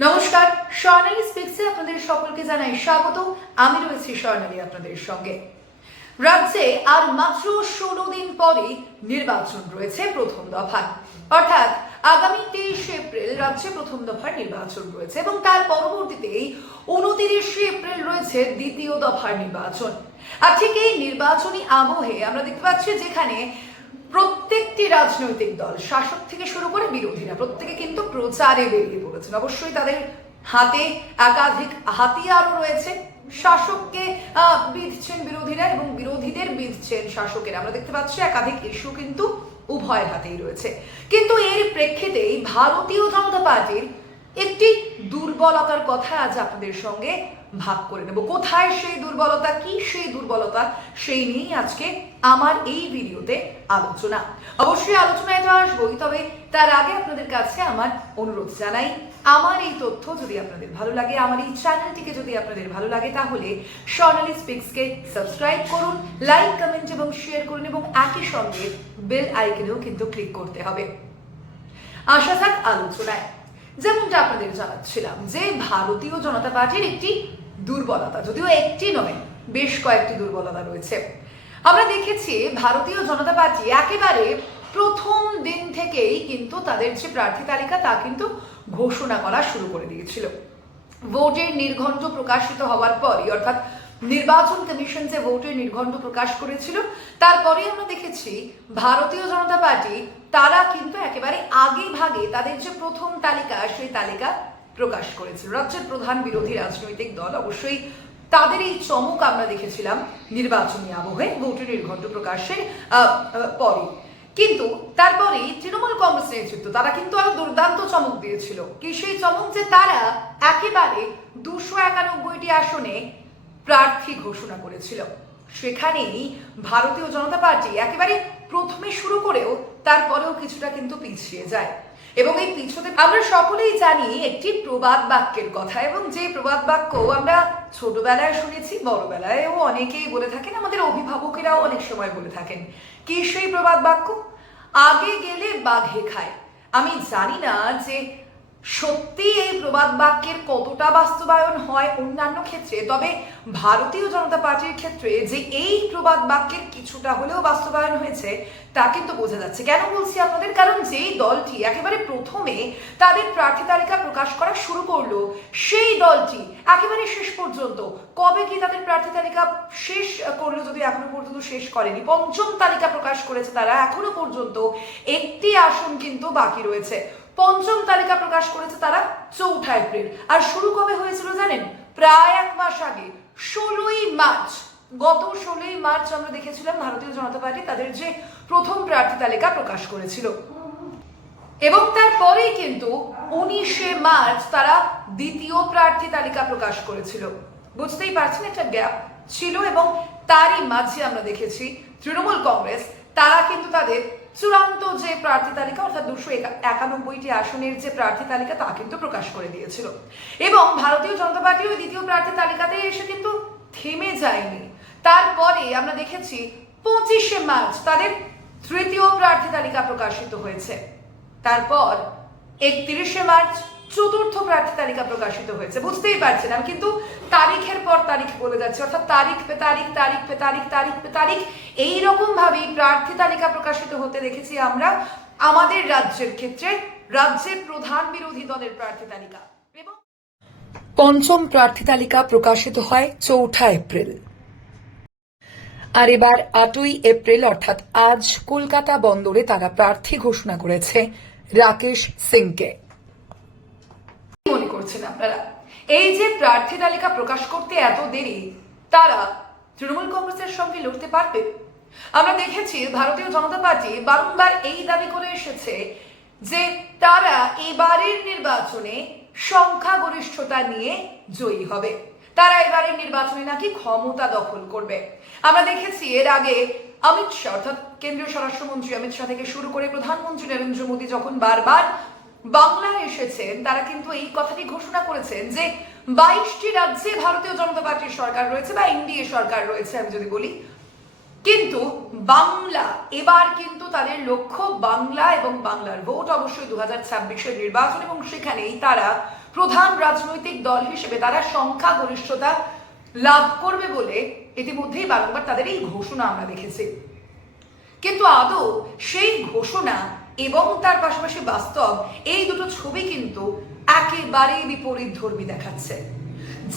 নমস্কার, স্বর্ণালী স্পিক্সে আপনাদের সকলকে জানাই স্বাগত। আমি রয়েছি স্বর্ণালী আপনাদের সঙ্গে। রাজ্যে আর মাত্র 16 দিন পরে নির্বাচন রয়েছে প্রথম দফায়, অর্থাৎ আগামী 23 এপ্রিল রাজ্যে প্রথম দফার নির্বাচন রয়েছে এবং তার পরবর্তীতেই 29 এপ্রিল রয়েছে দ্বিতীয় দফার নির্বাচন। আর ঠিক এই নির্বাচনী আবহে আমরা দেখতে পাচ্ছি যেখানে প্রত্যেকটি রাজনৈতিক দল, শাসক থেকে শুরু করে বিরোধীরা, প্রত্যেকে কিন্তু প্রচারে বেরিয়ে পড়েছেন। অবশ্যই তাদের হাতে একাধিক হাতিয়ারও রয়েছে। শাসককে বিঁধছেন বিরোধীরা এবং বিরোধীদের বিঁধছেন শাসকেরা। আমরা দেখতে পাচ্ছি একাধিক ইস্যু কিন্তু উভয়ের হাতেই রয়েছে। কিন্তু এর প্রেক্ষিতেই ভারতীয় জনতা পার্টির একটি দুর্বলতার কথা আজ আপনাদের সঙ্গে ভাগ করে নেব। কোথায় সেই দুর্বলতা, কি সেই দুর্বলতা, সেই নিয়েই আজকে আমার এই ভিডিওতে আলোচনা। অবশ্যই আলোচনায় তো আসবোই, তবে তার আগে আপনাদের কাছে আমার অনুরোধ জানাই, আমার এই তথ্য যদি আপনাদের ভালো লাগে, আমার এই চ্যানেলটিকে যদি আপনাদের ভালো লাগে, তাহলে স্বর্ণালী স্পিক্সকে সাবস্ক্রাইব করুন, লাইক, কমেন্ট এবং শেয়ার করুন এবং একই সঙ্গে বেল আইকনেও কিন্তু ক্লিক করতে হবে। আসা যাক আলোচনায়। যেমনটা আপনাদের জানাচ্ছিলাম যে ভারতীয় জনতা পার্টির একটি দুর্বলতা, যদিও একটি নয় বেশ কয়েকটি দুর্বলতা রয়েছে। আমরা দেখেছি ভারতীয় জনতা পার্টি একেবারে প্রথম দিন থেকেই কিন্তু তাদের যে প্রার্থী তালিকা তা কিন্তু ঘোষণা করা শুরু করে দিয়েছিল। ভোটের নির্ঘণ্ট প্রকাশিত হওয়ার পরই, অর্থাৎ নির্বাচন কমিশন যে ভোটের নির্ঘণ্ট প্রকাশ করেছিল তারপরে আমরা দেখেছি ভারতীয় জনতা পার্টি তারা কিন্তু একেবারে আগে ভাগে তাদের যে প্রথম তালিকা সেই তালিকা প্রকাশ করেছিল। রাজ্যের প্রধান বিরোধী রাজনৈতিক দল অবশ্যই তাদের এই চমক আমরা দেখেছিলাম নির্বাচনী আবহে ভোটের নির্ঘণ্ট প্রকাশের পরে। কিন্তু তারপরে তৃণমূল কংগ্রেস নেতৃত্ব তারা কিন্তু আরো দুর্দান্ত চমক দিয়েছিল। কি সেই চমক? যে তারা একেবারে 291টি আসনে প্রার্থী ঘোষণা করেছিল। সেখানেই ভারতীয় জনতা পার্টি একেবারে প্রথমে শুরু করেও তারপরেও কিছুটা কিন্তু পিছিয়ে যায় এবং এই পিছনে আমরা সকলেই জানি একটি প্রবাদ বাক্যের কথা, এবং যে প্রবাদ বাক্য আমরা ছোটবেলায় শুনেছি, বড়বেলায়ও অনেকেই বলে থাকেন, আমাদের অভিভাবকেরাও অনেক সময় বলে থাকেন। কি সেই প্রবাদ বাক্য? আগে গেলে বাঘে খায়। আমি জানি না যে সত্যি এই প্রবাদ বাক্যের কতটা বাস্তবায়ন হয় অন্যান্য ক্ষেত্রে, তবে ভারতীয় জনতা পার্টির ক্ষেত্রে যে এই প্রবাদ বাক্যের কিছুটা হলেও বাস্তবায়ন হয়েছে তা কিন্তু বোঝা যাচ্ছে। কেন বলছি আপনাদের? কারণ যেই দলটি একেবারে প্রথমে তাদের প্রার্থী তালিকা প্রকাশ করা শুরু করলো, সেই দলটি একেবারে শেষ পর্যন্ত কবে কি তাদের প্রার্থী তালিকা শেষ করলো, যদি এখনো পর্যন্ত শেষ করেনি, পঞ্চম তালিকা প্রকাশ করেছে তারা, এখনো পর্যন্ত একটি আসন কিন্তু বাকি রয়েছে। পঞ্চম তালিকা প্রকাশ করেছে তারা 4 এপ্রিল। আর শুরু কবে হয়েছিল জানেন? প্রায় 1 মাস আগে, 16ই মার্চ। গত 16ই মার্চ আমরা দেখেছিলাম ভারতীয় জনতা পার্টি তাদের যে প্রথম প্রার্থী তালিকা প্রকাশ করেছিল এবং তারপরেই কিন্তু 19শে মার্চ তারা দ্বিতীয় প্রার্থী তালিকা প্রকাশ করেছিল। বুঝতেই পারছেন একটা গ্যাপ ছিল এবং তারই মাঝে আমরা দেখেছি তৃণমূল কংগ্রেস তারা কিন্তু তাদের চূড়ান্ত যে প্রার্থী তালিকা, অর্থাৎ 291টি আসনের যে প্রার্থী তালিকা তা কিন্তু প্রকাশ করে দিয়েছিল। এবং ভারতীয় জনতা পার্টি ওই দ্বিতীয় প্রার্থী তালিকাতে এসে কিন্তু থেমে যায়নি। তারপরে আমরা দেখেছি 25শে মার্চ তাদের তৃতীয় প্রার্থী তালিকা প্রকাশিত হয়েছে। তারপর 31শে মার্চ চতুর্থ প্রার্থী তালিকা প্রকাশিত হয়েছে। বুঝতেই পারছেন, আমি কিন্তু তারিখের পর তারিখ বলে যাচ্ছি, অর্থাৎ তারিখ পে তারিখ, তারিখ পে তারিখ, তারিখ পে তারিখ, এইরকম ভাবেই প্রার্থী তালিকা প্রকাশিত হতে দেখেছি আমরা আমাদের রাজ্যের ক্ষেত্রে, রাজ্যের প্রধান বিরোধী দলের প্রার্থী তালিকা। এবং পঞ্চম প্রার্থী তালিকা প্রকাশিত হয় 4 এপ্রিল। আর এবার 8ই এপ্রিল অর্থাৎ আজ কলকাতা বন্দরে তারা প্রার্থী ঘোষণা করেছে রাকেশ সিংকে। মনে করছেন আপনারা এই যে প্রার্থী তালিকা প্রকাশ করতে এত দেরি, তারা তৃণমূল কংগ্রেসের সঙ্গে লড়তে পারবে? আমরা দেখেছি ভারতীয় জনতা পার্টি বারংবার এই দাবি করে এসেছে যে তারা এবারের নির্বাচনে সংখ্যাগরিষ্ঠতা নিয়ে জয়ী হবে, তারা এবারের নির্বাচনে নাকি ক্ষমতা দখল করবে। আমরা দেখেছি এর আগে অমিত শাহ, অর্থাৎ কেন্দ্রীয় স্বরাষ্ট্রমন্ত্রী অমিত শাহ থেকে শুরু করে প্রধানমন্ত্রী নরেন্দ্র মোদী যখন বারবার বাংলায় এসেছেন, তারা কিন্তু এই কথাটি ঘোষণা করেছেন যে 22টি রাজ্যে ভারতীয় জনতা পার্টির সরকার রয়েছে বা এনডিএ সরকার রয়েছে আমি যদি বলি, কিন্তু বাংলা এবার কিন্তু তাদের লক্ষ্য বাংলা এবং বাংলার ভোট, অবশ্যই 2026-এর নির্বাচন, এবং সেখানেই তারা প্রধান রাজনৈতিক দল হিসেবে তারা সংখ্যাগরিষ্ঠতা লাভ করবে বলে ইতিমধ্যেই বারংবার তাদের এই ঘোষণা আমরা দেখেছি। কিন্তু আদৌ সেই ঘোষণা এবং তার পাশাপাশি বাস্তব এই দুটো ছবি কিন্তু একেবারেই বিপরীত ধর্মী দেখাচ্ছে।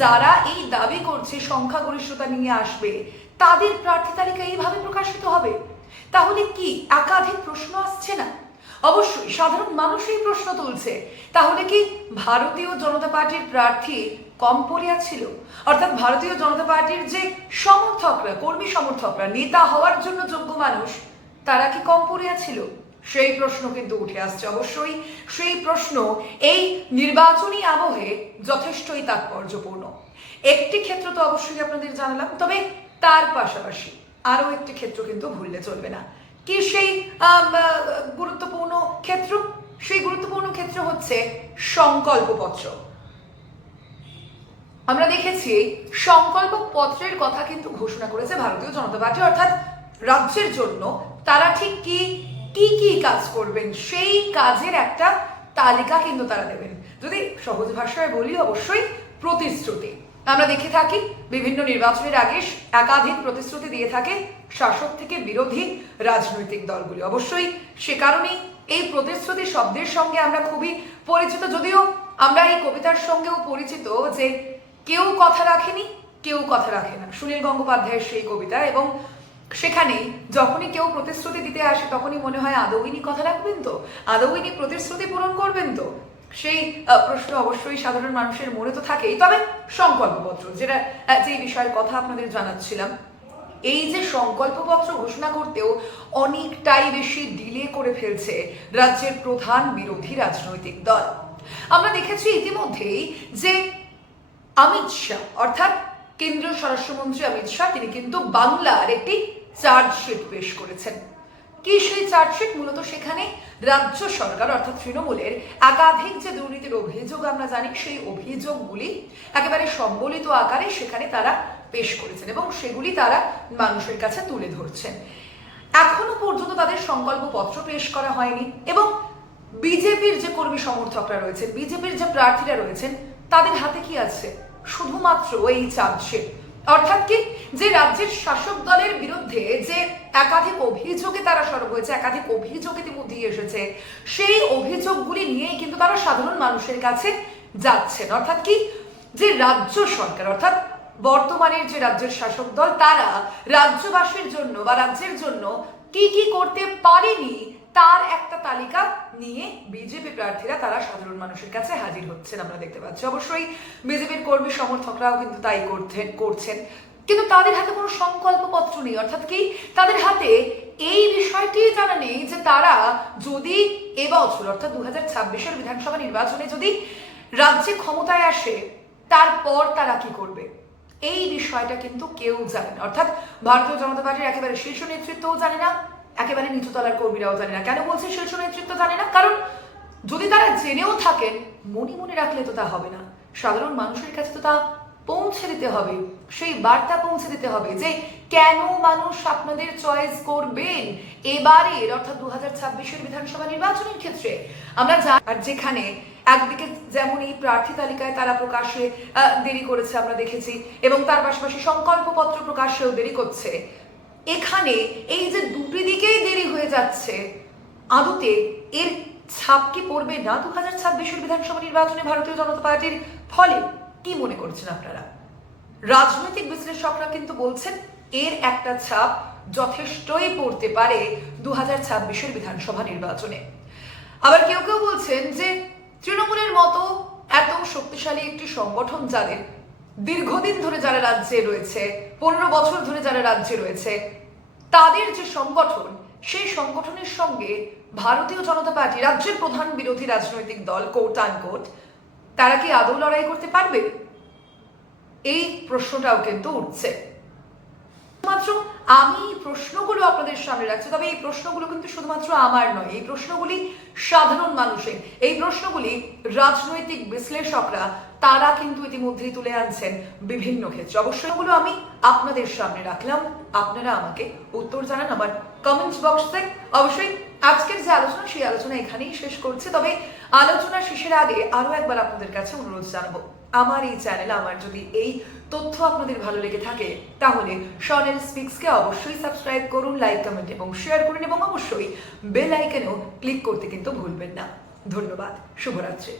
যারা এই দাবি করছে সংখ্যাগরিষ্ঠতা নিয়ে আসবে তাদের প্রার্থী তালিকা এইভাবে প্রকাশিত হবে, তাহলে কি একাধিক প্রশ্ন আসছে না? অবশ্যই সাধারণ মানুষ এই প্রশ্ন তুলছে, তাহলে কি ভারতীয় জনতা পার্টির প্রার্থী কম পড়িয়া ছিল? অর্থাৎ ভারতীয় জনতা পার্টির যে সমর্থকরা, কর্মী সমর্থকরা, নেতা হওয়ার জন্য যোগ্য মানুষ, তারা কি কম পড়িয়া ছিল? সেই প্রশ্ন কিন্তু উঠে আসছে। অবশ্যই সেই প্রশ্ন এই নির্বাচনী আবহে যথেষ্টই তাৎপর্যপূর্ণ। একটি ক্ষেত্র তো অবশ্যই আপনাদের জানালাম, তবে তার পাশাপাশি আরো একটি ক্ষেত্র কিন্তু ভুললে চলবে না। কি সেই গুরুত্বপূর্ণ ক্ষেত্র? সেই গুরুত্বপূর্ণ ক্ষেত্র হচ্ছে সংকল্পপত্র। আমরা দেখেছি সংকল্প পত্রের কথা কিন্তু ঘোষণা করেছে ভারতীয় জনতা পার্টি, অর্থাৎ রাজ্যের জন্য তারা ঠিক কি কি কি কাজ করবেন সেই কাজের একটা তালিকা কিন্তু তারা দেবেন। যদি সহজ ভাষায় বলি, অবশ্যই প্রতিশ্রুতি। আমরা দেখে থাকি বিভিন্ন নির্বাচনের আগে একাধিক প্রতিশ্রুতি দিয়ে থাকে শাসক থেকে বিরোধী রাজনৈতিক দলগুলি। অবশ্যই সে কারণেই এই প্রতিশ্রুতি শব্দের সঙ্গে আমরা খুবই পরিচিত, যদিও আমরা এই কবিতার সঙ্গেও পরিচিত যে কেউ কথা রাখেনি কেউ কথা রাখে না, সুনীল গঙ্গোপাধ্যায়ের সেই কবিতা। এবং সেখানে যখনই কেউ প্রতিশ্রুতি দিতে আসে তখনই মনে হয় আদৌ ইনি কথা রাখবেন তো, আদৌ ইনি প্রতিশ্রুতি পূরণ করবেন তো। সেই প্রশ্ন অবশ্যই সাধারণ মানুষের মনে তো থাকেই। তবে সংকল্পপত্র, যে বিষয়ের কথা আপনাদের জানাচ্ছিলাম, এই যে সংকল্পপত্র ঘোষণা করতেও অনেকটাই বেশি ডিলে করে ফেলছে রাজ্যের প্রধান বিরোধী রাজনৈতিক দল। আমরা দেখেছি ইতিমধ্যেই যে অমিত শাহ, অর্থাৎ কেন্দ্রীয় স্বরাষ্ট্রমন্ত্রী অমিত শাহ, তিনি কিন্তু বাংলার একটি চার্জশিট পেশ করেছেন। কি সেই চার্জশিট? মূলত সেখানে রাজ্য সরকার অর্থাৎ তৃণমূলের একাধিক যে দুর্নীতির অভিযোগ আমরা জানি, সেই অভিযোগগুলি একেবারে সম্বলিত আকারে সেখানে তারা পেশ করেছেন এবং সেগুলি তারা মানুষের কাছে তুলে ধরছেন। এখনো পর্যন্ত তাদের সংকল্পপত্র পেশ করা হয়নি এবং বিজেপির যে কর্মী সমর্থকরা রয়েছেন, বিজেপির যে প্রার্থীরা রয়েছেন, তাদের হাতে কি আছে? শুধুমাত্র এই চার্জশিট। অর্থাৎ কি, যে রাজ্যের শাসক দলের বিরুদ্ধে যে একাধিক অভিযোগে তারা সরব হয়েছে, একাধিক অভিযোগ ইতিমধ্যেই এসেছে, সেই অভিযোগগুলি নিয়েই কিন্তু তারা সাধারণ মানুষের কাছে যাচ্ছেন। অর্থাৎ কি, যে রাজ্য সরকার অর্থাৎ বর্তমানের যে রাজ্যের শাসক দল, তারা রাজ্যবাসীর জন্য বা রাজ্যের জন্য কি কি করতে পারেনি তার একটা তালিকা নিয়ে বিজেপি প্রার্থীরা তারা সাধারণ মানুষের কাছে হাজির হচ্ছেন, আমরা দেখতে পাচ্ছি। অবশ্যই বিজেপির কর্মী সমর্থকরাও কিন্তু তাই করছেন, কিন্তু তাদের হাতে কোনো সংকল্পপত্র নেই। অর্থাৎ কি, তাদের হাতে এই বিষয়টি জানা নেই যে তারা যদি এবছর অর্থাৎ 2026-এর বিধানসভা নির্বাচনে যদি রাজ্যে ক্ষমতায় আসে, তারপর তারা কি করবে। এই বিষয়টা কিন্তু কেউ জানে না। অর্থাৎ ভারতীয় জনতা পার্টির একেবারে শীর্ষ নেতৃত্বও জানে না, একেবারে নিচুতলার কর্মীরাও জানে না। কেন বলছি শীর্ষ নেতৃত্ব জানে না? কারণ যদি তারা জেনেও থাকেন, মনে মনে রাখলে তো তা হবে না, সাধারণ মানুষের কাছে তো তা পৌঁছে দিতে হবে, সেই বার্তা পৌঁছে দিতে হবে যে কেন মানুষ আপনাদের চয়েস করবেন এবারের অর্থাৎ 2026-এর বিধানসভা নির্বাচনের ক্ষেত্রে। আমরা আর যেখানে একদিকে যেমন এই প্রার্থী তালিকায় তারা প্রকাশে দেরি করেছে আমরা দেখেছি, এবং তার পাশাপাশি সংকল্পপত্র প্রকাশেও দেরি করছে, এখানে এই যে দুটি দিকেই দেরি হয়ে যাচ্ছে, আদতে এর ছাপ কি পড়বে না 2026-এর বিধানসভা নির্বাচনে ভারতীয় জনতা পার্টির? ফলে কি মনে করছেন আপনারা? রাজনৈতিক বিশ্লেষকরা কিন্তু বলছেন এর একটা ছাপ যথেষ্টই পড়তে পারে 2026-এর বিধানসভা নির্বাচনে। আবার কেউ কেউ বলছেন যে তৃণমূলের মতো এত শক্তিশালী একটি সংগঠন, যাদের দীর্ঘদিন ধরে যারা রাজ্যে রয়েছে, 15 বছর ধরে যারা রাজ্যে রয়েছে, তাদের যে সংগঠন, সেই সংগঠনের সঙ্গে ভারতীয় জনতা পার্টি রাজ্যের প্রধান বিরোধী রাজনৈতিক দল কোট আনকোট, তারা কি আদৌ লড়াই করতে পারবে? এই প্রশ্নটাও কিন্তু উঠছে। মাত্র আমি প্রশ্নগুলো আপনাদের সামনে রাখছি, তবে এই প্রশ্নগুলো কিন্তু শুধুমাত্র আমার নয়, এই প্রশ্নগুলি সাধারণ মানুষের, এই প্রশ্নগুলি রাজনৈতিক বিশ্লেষকরা তারা কিন্তু ইতিমধ্যেই তুলে আনছেন বিভিন্ন ক্ষেত্রে। অবশ্যই এগুলো আমি আপনাদের সামনে রাখলাম, আপনারা আমাকে উত্তর জানান আমার কমেন্টস বক্সে। অবশ্যই আজকের যে আলোচনা সেই আলোচনা এখানেই শেষ করছে। তবে আলোচনা শেষের আগে আরো একবার আপনাদের কাছে অনুরোধ জানাবো, আমার এই চ্যানেল, আমার যদি এই তথ্য আপনাদের ভালো লেগে থাকে তাহলে স্বর্ণালী স্পিক্সকে অবশ্যই সাবস্ক্রাইব করুন, লাইক, কমেন্ট এবং শেয়ার করুন এবং অবশ্যই বেল আইকনেও ক্লিক করতে কিন্তু ভুলবেন না। ধন্যবাদ, শুভরাত্রি।